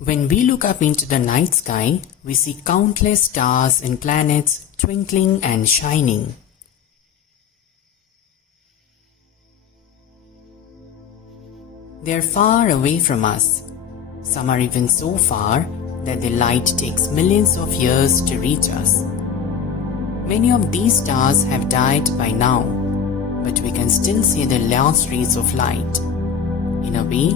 When we look up into the night sky, we see countless stars and planets twinkling and shining. They are far away from us. Some are even so far that their light takes millions of years to reach us. Many of these stars have died by now, but we can still see their last rays of light. In a way,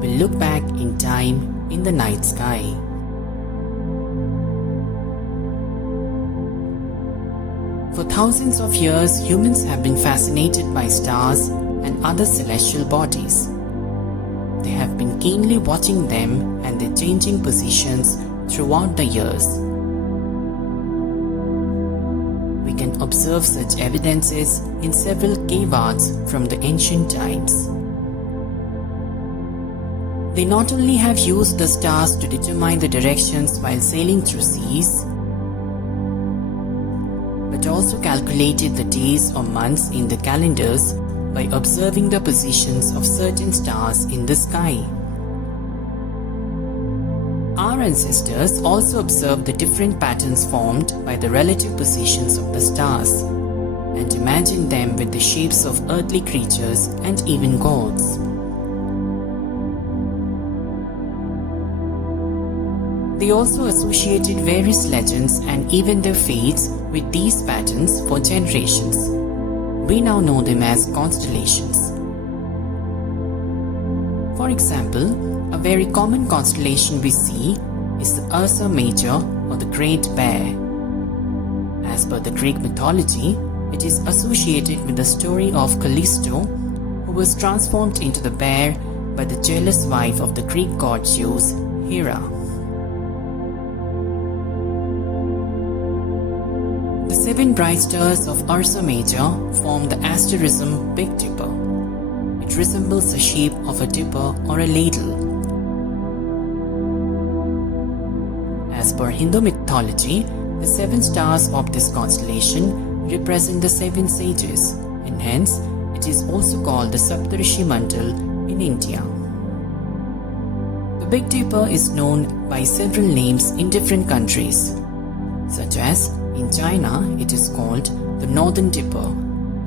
we look back in time in the night sky. For thousands of years, humans have been fascinated by stars and other celestial bodies. They have been keenly watching them and their changing positions throughout the years. We can observe such evidences in several cave arts from the ancient times. They not only have used the stars to determine the directions while sailing through seas, but also calculated the days or months in the calendars by observing the positions of certain stars in the sky. Our ancestors also observed the different patterns formed by the relative positions of the stars and imagined them with the shapes of earthly creatures and even gods. They also associated various legends and even their fates with these patterns for generations. We now know them as constellations. For example, a very common constellation we see is the Ursa Major or the Great Bear. As per the Greek mythology, it is associated with the story of Callisto, who was transformed into the bear by the jealous wife of the Greek god Zeus, Hera. The 7 bright stars of Ursa Major form the asterism Big Dipper. It resembles the shape of a dipper or a ladle. As per Hindu mythology, the 7 stars of this constellation represent the 7 sages, and hence it is also called the Saptarishi Mandal in India. The Big Dipper is known by several names in different countries, such as in China it is called the Northern Dipper,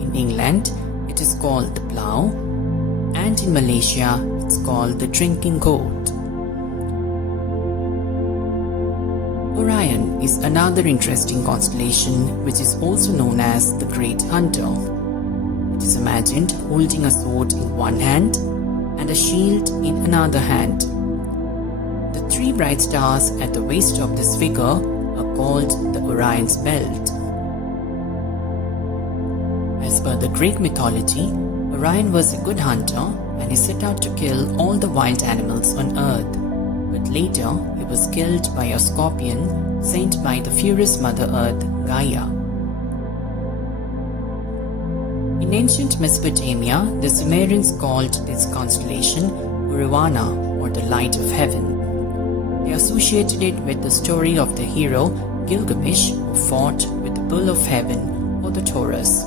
in England it is called the Plough, and in Malaysia it's called the Drinking Goat. Orion is another interesting constellation which is also known as the Great Hunter. It is imagined holding a sword in one hand and a shield in another hand. The 3 bright stars at the waist of this figure are called the Orion's belt. As per the Greek mythology, Orion was a good hunter and he set out to kill all the wild animals on earth, but later he was killed by a scorpion sent by the furious Mother Earth, Gaia. In ancient Mesopotamia, the Sumerians called this constellation Uruvana, or the light of heaven. They associated it with the story of the hero Gilgamesh, who fought with the bull of heaven or the Taurus.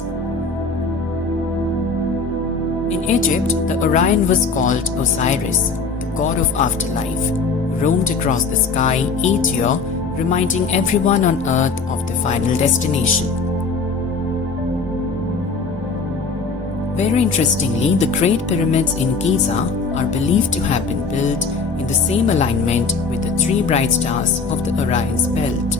In Egypt, the Orion was called Osiris, the god of afterlife, who roamed across the sky each year, reminding everyone on earth of the final destination. Very interestingly, the Great Pyramids in Giza are believed to have been built in the same alignment with the 3 bright stars of the Orion's belt.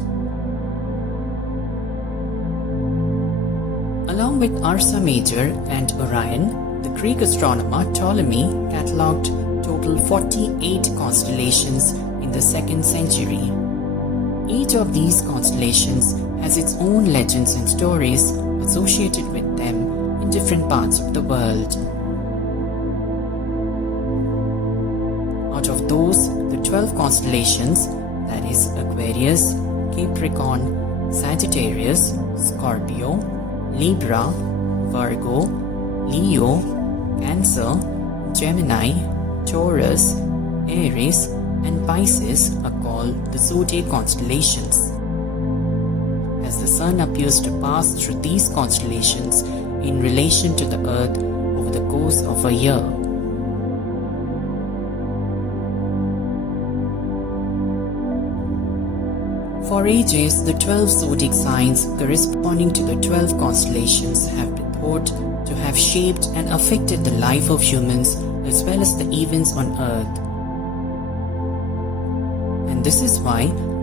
Along with Ursa Major and Orion, the Greek astronomer Ptolemy catalogued total 48 constellations in the 2nd century. Each of these constellations has its own legends and stories associated with them in different parts of the world. Out of those, the 12 constellations, that is Aquarius, Capricorn, Sagittarius, Scorpio, Libra, Virgo, Leo, Cancer, Gemini, Taurus, Aries, and Pisces are called the Zodiac constellations. As the Sun appears to pass through these constellations in relation to the Earth over the course of a year. For ages, the 12 zodiac signs corresponding to the 12 constellations have been thought to have shaped and affected the life of humans as well as the events on Earth. And this is why,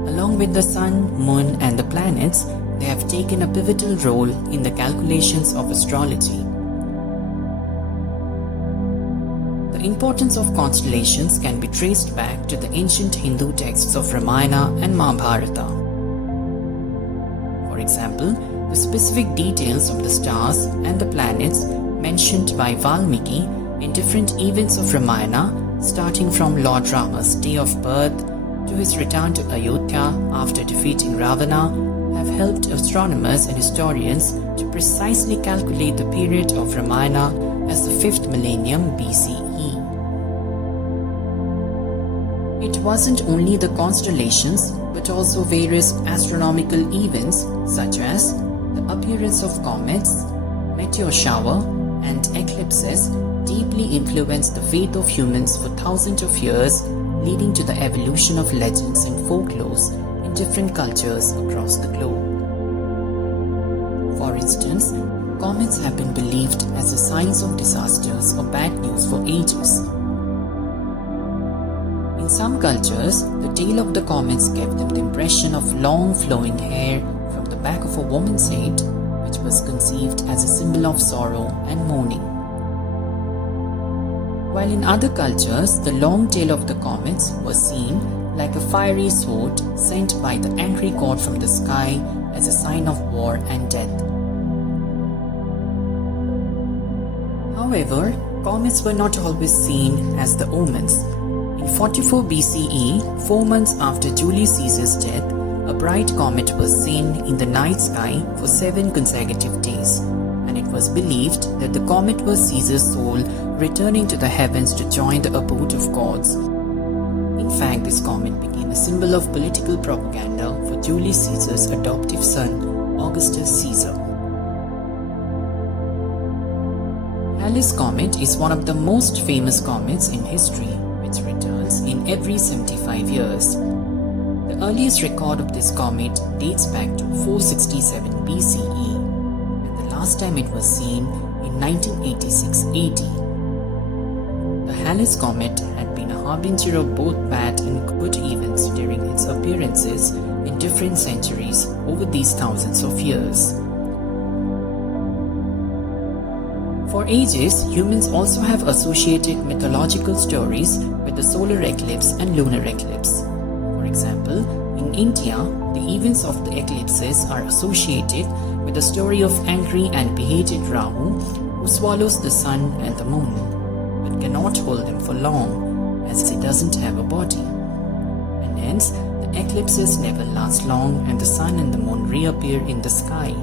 along with the sun, moon and the planets, they have taken a pivotal role in the calculations of astrology. The importance of constellations can be traced back to the ancient Hindu texts of Ramayana and Mahabharata. For example, the specific details of the stars and the planets mentioned by Valmiki in different events of Ramayana, starting from Lord Rama's day of birth to his return to Ayodhya after defeating Ravana, have helped astronomers and historians to precisely calculate the period of Ramayana as the 5th millennium BCE. It wasn't only the constellations but also various astronomical events such as the appearance of comets, meteor shower and eclipses deeply influenced the faith of humans for thousands of years, leading to the evolution of legends and folklores in different cultures across the globe. For instance, comets have been believed as the signs of disasters or bad news for ages. In some cultures, the tail of the comets gave them the impression of long flowing hair from the back of a woman's head, which was conceived as a symbol of sorrow and mourning. While in other cultures, the long tail of the comets was seen like a fiery sword sent by the angry god from the sky as a sign of war and death. However, comets were not always seen as the omens. In 44 BCE, 4 months after Julius Caesar's death, a bright comet was seen in the night sky for 7 consecutive days, and it was believed that the comet was Caesar's soul returning to the heavens to join the abode of gods. In fact, this comet became a symbol of political propaganda for Julius Caesar's adoptive son, Augustus Caesar. Halley's Comet is one of the most famous comets in history, which returns in every 75 years. The earliest record of this comet dates back to 467 BCE, and the last time it was seen in 1986 AD. The Halley's Comet had been a harbinger of both bad and good events during its appearances in different centuries over these thousands of years. For ages, humans also have associated mythological stories with the solar eclipse and lunar eclipse. For example, in India, the events of the eclipses are associated with the story of angry and beheaded Rahu, who swallows the sun and the moon, but cannot hold them for long, as he doesn't have a body. And hence, the eclipses never last long and the sun and the moon reappear in the sky.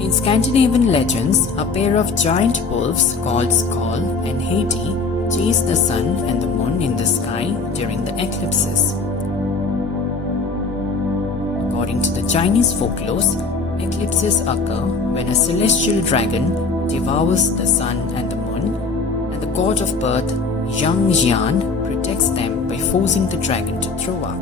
In Scandinavian legends, a pair of giant wolves called Skoll and Hati chase the sun and the moon in the sky during the eclipses. According to the Chinese folklores, eclipses occur when a celestial dragon devours the sun and the moon, and the god of birth, Yang Jian, protects them by forcing the dragon to throw up.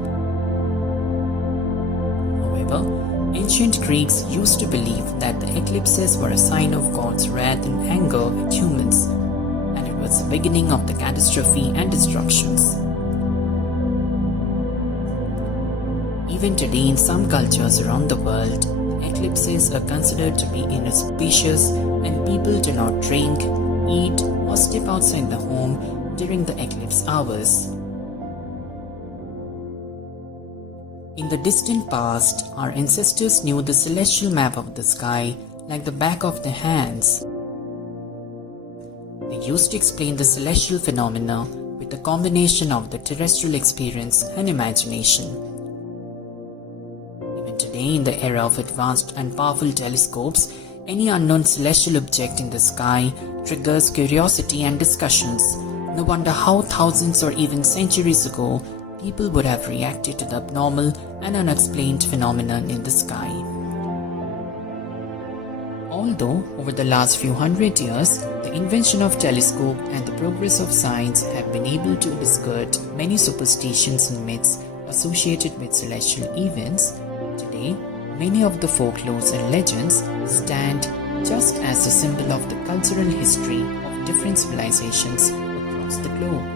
However, ancient Greeks used to believe that the eclipses were a sign of God's wrath and anger at humans, and it was the beginning of the catastrophe and destructions. Even today in some cultures around the world, the eclipses are considered to be inauspicious and people do not drink, eat or step outside the home during the eclipse hours. In the distant past, our ancestors knew the celestial map of the sky like the back of their hands. They used to explain the celestial phenomena with a combination of the terrestrial experience and imagination. Even today, in the era of advanced and powerful telescopes, any unknown celestial object in the sky triggers curiosity and discussions. No wonder how thousands or even centuries ago, people would have reacted to the abnormal and unexplained phenomenon in the sky. Although, over the last few hundred years, the invention of telescope and the progress of science have been able to discard many superstitions and myths associated with celestial events, today many of the folklores and legends stand just as a symbol of the cultural history of different civilizations across the globe.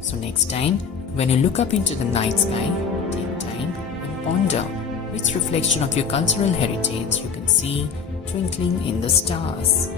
So next time, when you look up into the night sky, take time and ponder which reflection of your cultural heritage you can see twinkling in the stars.